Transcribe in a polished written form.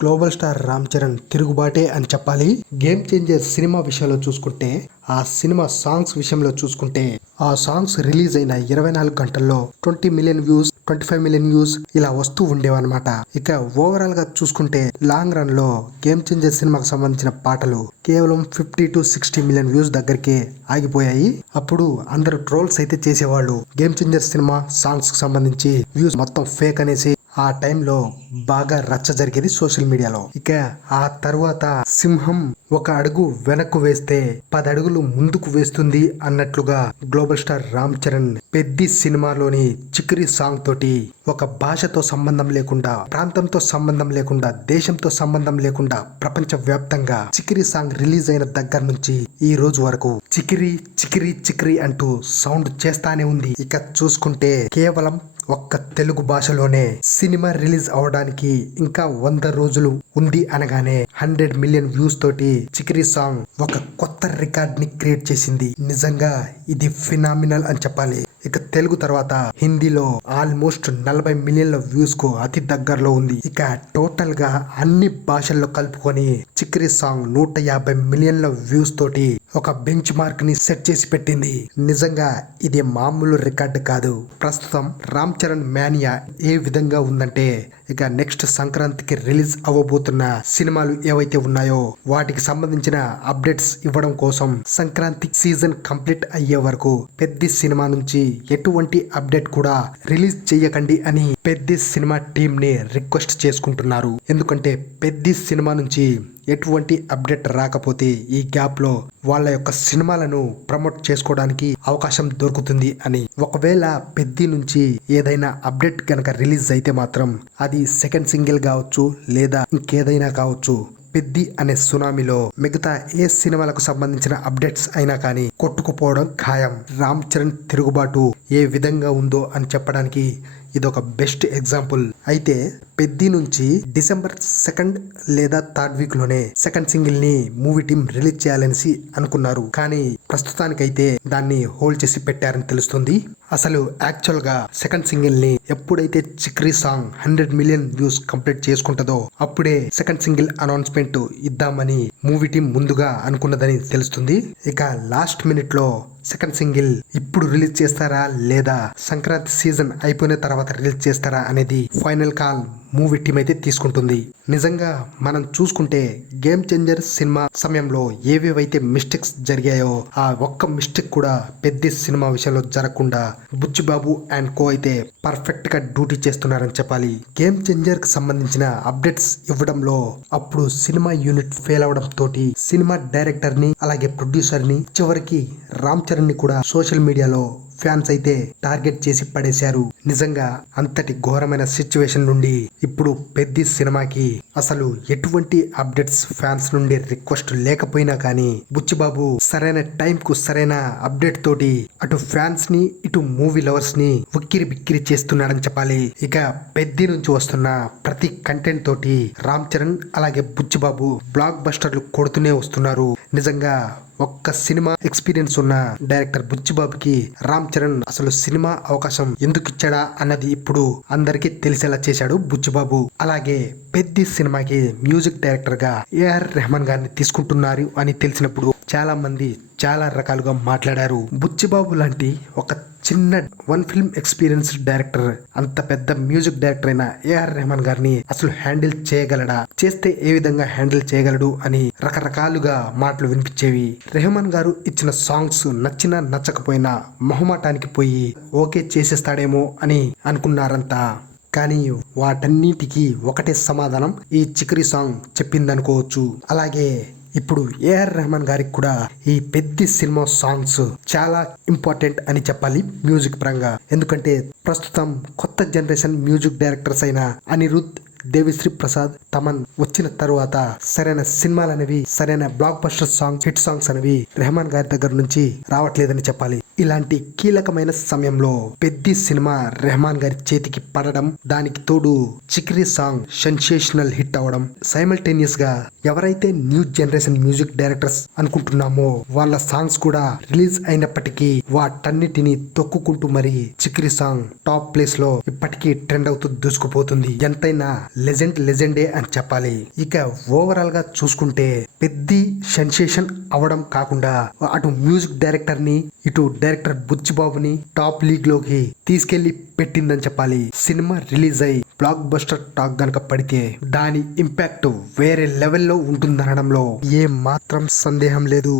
Global star Ram Charan తిరుగుబాటే అని చెప్పాలి. Game changer cinema విషయంలో చూసుకుంటే, ఆ సినిమా సాంగ్స్ విషయంలో చూసుకుంటే, ఆ సాంగ్స్ రిలీజ్ అయిన 24 గంటల్లో 20 మిలియన్ వ్యూస్, 25 మిలియన్ వ్యూస్ ఇలా వస్తూ ఉండేవన్నమాట. ఇక ఓవరాల్ గా చూసుకుంటే లాంగ్ రన్ లో గేమ్ చేంజర్ సినిమాకు సంబంధించిన పాటలు కేవలం 50 to 60 మిలియన్ వ్యూస్ దగ్గరికే ఆగిపోయాయి. అప్పుడు అందరు ట్రోల్స్ అయితే చేసేవాళ్ళు, గేమ్ చేంజర్ సినిమా సాంగ్స్ కు సంబంధించి వ్యూస్ మొత్తం ఫేక్ అనేసి. ఆ టైంలో బాగా రచ్చ జరిగేది సోషల్ మీడియాలో. ఇక ఆ తర్వాత సింహం ఒక అడుగు వెనక్కు వేస్తే 10 అడుగులు ముందుకు వేస్తుంది అన్నట్లుగా గ్లోబల్ స్టార్ రామ్ చరణ్ పెద్ది సినిమాలోని చిక్రీ సాంగ్ తోటి ఒక భాషతో సంబంధం లేకుండా, ప్రాంతంతో సంబంధం లేకుండా, దేశంతో సంబంధం లేకుండా ప్రపంచ వ్యాప్తంగా చిక్రీ సాంగ్ రిలీజ్ అయిన దగ్గర నుంచి ఈ రోజు వరకు చికిరి చికిరి చికిరి అంటూ సౌండ్ చేస్తానే ఉంది. ఇక చూసుకుంటే కేవలం ఒక్క తెలుగు భాషలోనే సినిమా రిలీజ్ అవడానికి ఇంకా 100 రోజులు ఉంది అనగానే 100 మిలియన్ వ్యూస్ తోటి చికిరి సాంగ్ ఒక కొత్త రికార్డ్ ని క్రియేట్ చేసింది. నిజంగా ఇది ఫినామినల్ అని చెప్పాలి. ఇక తెలుగు తర్వాత హిందీలో ఆల్మోస్ట్ 40 మిలియన్ల వ్యూస్ కు అతి దగ్గరలో ఉంది. ఇక టోటల్ గా అన్ని భాషల్లో కలుపుకొని చిక్రీ సాంగ్ 150 మిలియన్ల వ్యూస్ తోటి ఒక బెంచ్ మార్క్ ని సెట్ చేసి పెట్టింది. నిజంగా ఇది మామూలు రికార్డు కాదు. ప్రస్తుతం రామ్ చరణ్ మానియా ఏ విధంగా ఉందంటే, ఇక నెక్స్ట్ సంక్రాంతికి రిలీజ్ అవ్వబోతున్న సినిమాలు ఏవైతే ఉన్నాయో వాటికి సంబంధించిన అప్డేట్స్ ఇవ్వడం కోసం సంక్రాంతి సీజన్ కంప్లీట్ అయ్యే వరకు పెద్ది సినిమా నుంచి ఎటువంటి అప్డేట్ కూడా రిలీజ్ చేయకండి అని పెద్ది సినిమా టీం ని రిక్వెస్ట్ చేసుకుంటున్నారు. ఎందుకంటే పెద్ది సినిమా నుంచి ఎటువంటి అప్డేట్ రాకపోతే ఈ గ్యాప్ లో వాళ్ళ యొక్క సినిమాలను ప్రమోట్ చేసుకోవడానికి అవకాశం దొరుకుతుంది అని. ఒకవేళ పెద్ది నుంచి ఏదైనా అప్డేట్ కనుక రిలీజ్ అయితే మాత్రం అది సెకండ్ సింగిల్ కావచ్చు లేదా ఇంకేదైనా కావచ్చు, పెద్ది అనే సునామీలో మిగతా ఏ సినిమాలకు సంబంధించిన అప్డేట్స్ అయినా కానీ కొట్టుకుపోవడం ఖాయం. రామ్ చరణ్ తిరుగుబాటు ఏ విధంగా ఉందో అని చెప్పడానికి ఇదొక బెస్ట్ ఎగ్జాంపుల్. అయితే పెద్ది నుంచి డిసెంబర్ 2nd లేదా 3rd వీక్ లోనే సెకండ్ సింగిల్ ని మూవీ టీం రిలీజ్ చేయాలనేసి అనుకున్నారు. కానీ ప్రస్తుతానికైతే దాన్ని హోల్డ్ చేసి పెట్టారని తెలుస్తుంది. అసలు యాక్చువల్ గా సెకండ్ సింగిల్ ని ఎప్పుడైతే చిక్రీ సాంగ్ 100 మిలియన్ వ్యూస్ కంప్లీట్ చేసుకుంటుందో అప్పుడే సెకండ్ సింగిల్ అనౌన్స్మెంట్ ఇద్దామని మూవీ టీం ముందుగా అనుకున్నదని తెలుస్తుంది. ఇక లాస్ట్ మినిట్ లో సెకండ్ సింగిల్ ఇప్పుడు రిలీజ్ చేస్తారా లేదా సంక్రాంతి సీజన్ అయిపోయిన తర్వాత రిలీజ్ చేస్తారా అనేది ఫైనల్ కాల్ మూవీ టీం అయితే తీసుకుంటుంది. నిజంగా మనం చూసుకుంటే గేమ్ చేంజర్ సినిమా సమయంలో ఏవేవైతే మిస్టేక్స్ జరిగాయో ఆ ఒక్క మిస్టేక్ కూడా పెద్ద సినిమా విషయంలో జరగకుండా బుచ్చిబాబు అండ్ కో అయితే పర్ఫెక్ట్ గా డ్యూటీ చేస్తున్నారని చెప్పాలి. గేమ్ చేంజర్ కి సంబంధించిన అప్డేట్స్ ఇవ్వడంలో అప్పుడు సినిమా యూనిట్ ఫెయిల్ అవడం తోటి సినిమా డైరెక్టర్ ని అలాగే ప్రొడ్యూసర్ ని చివరికి రామ్ చరణ్ ని కూడా సోషల్ మీడియాలో ఫ్యాన్స్ అయితే టార్గెట్ చేసి పడేశారు. నిజంగా అంతటి ఘోరమైన సిచ్యువేషన్ నుండి ఇప్పుడు పెద్ద సినిమాకి అసలు ఎటువంటి అప్డేట్స్ ఫ్యాన్స్ నుండి రిక్వెస్ట్ లేకపోయినా కానీ బుచ్చిబాబు సరైన టైం కు సరైన అప్డేట్ తోటి అటు ఫ్యాన్స్ ని ఇటు మూవీ లవర్స్ ని ఉక్కిరి బిక్కిరి చేస్తున్నాడని చెప్పాలి. ఇక పెద్ద నుంచి వస్తున్న ప్రతి కంటెంట్ తోటి రామ్ చరణ్ అలాగే బుచ్చిబాబు బ్లాక్ బస్టర్లు కొడుతూనే వస్తున్నారు. నిజంగా ఒక్క సినిమా ఎక్స్పీరియన్స్ ఉన్న డైరెక్టర్ బుచ్చిబాబుకి రామ్ చరణ్ అసలు సినిమా అవకాశం ఎందుకు ఇచ్చాడా అన్నది ఇప్పుడు అందరికీ తెలిసేలా చేశాడు బుచ్చిబాబు. అలాగే పెద్ద సినిమాకి మ్యూజిక్ డైరెక్టర్ గా ఏఆర్ రెహమాన్ గారిని తీసుకుంటున్నారు అని తెలిసినప్పుడు చాలా మంది చాలా రకాలుగా మాట్లాడారు. బుచ్చిబాబు లాంటి ఒక చిన్న వన్ ఫిల్మ్ ఎక్స్పీరియన్స్ డైరెక్టర్ అంత పెద్ద మ్యూజిక్ డైరెక్టర్ అయిన ఏఆర్ రెహమాన్ గారిని అసలు హ్యాండిల్ చేయగలడా, చేస్తే ఏ విధంగా హ్యాండిల్ చేయగలడు అని రకరకాలుగా మాటలు వినిపించేవి. రెహమాన్ గారు ఇచ్చిన సాంగ్స్ నచ్చినా నచ్చకపోయినా మొహమాటానికి పోయి ఓకే చేసేస్తాడేమో అని అనుకున్నారంతా. కానీ వాటన్నిటికీ ఒకటే సమాధానం ఈ చిక్రీ సాంగ్ చెప్పిందనుకోవచ్చు. అలాగే ఇప్పుడు ఏఆర్ రెహమాన్ గారికి కూడా ఈ పెద్ద సినిమా సాంగ్స్ చాలా ఇంపార్టెంట్ అని చెప్పాలి మ్యూజిక్ పరంగా. ఎందుకంటే ప్రస్తుతం కొత్త జనరేషన్ మ్యూజిక్ డైరెక్టర్స్ అయిన అనిరుద్, దేవిశ్రీ ప్రసాద్, తమన్ వచ్చిన తరువాత సరైన సినిమాలు అనేవి, సరైన block buster songs, hit songs అనేవి రెహమాన్ గారి దగ్గర నుంచి రావట్లేదని చెప్పాలి. ఇలాంటి కీలకమైన సమయంలో పెద్ది సినిమా రెహమాన్ గారి చేతికి పడడం, దానికి తోడు చిక్రీ సాంగ్ సెన్సేషనల్ హిట్ అవడం, సైమల్టేనియస్ గా ఎవరైతే న్యూ జనరేషన్ మ్యూజిక్ డైరెక్టర్స్ అనుకుంటున్నామో వాళ్ళ సాంగ్స్ కూడా రిలీజ్ అయినప్పటికీ వాటన్నిటిని తొక్కుకుంటూ మరి చిక్రీ సాంగ్ టాప్ ప్లేస్ లో ఇప్పటికీ ట్రెండ్ అవుతూ దూసుకుపోతుంది. ఎంతైనా లెజెండే అని చెప్పాలి. ఇక ఓవరాల్ గా చూసుకుంటే పెద్ది సెన్సేషన్ అవడం కాకుండా అటు మ్యూజిక్ డైరెక్టర్ ని ఇటు డైరెక్టర్ బుచ్చిబాబుని టాప్ లీగ్ లోకి తీసుకెళ్లి పెట్టిందని చెప్పాలి. సినిమా రిలీజ్ అయి బ్లాక్ బస్టర్ టాక్ గనక పడితే దాని ఇంపాక్ట్ వేరే లెవెల్లో ఉంటుందనడంలో ఏ మాత్రం సందేహం లేదు.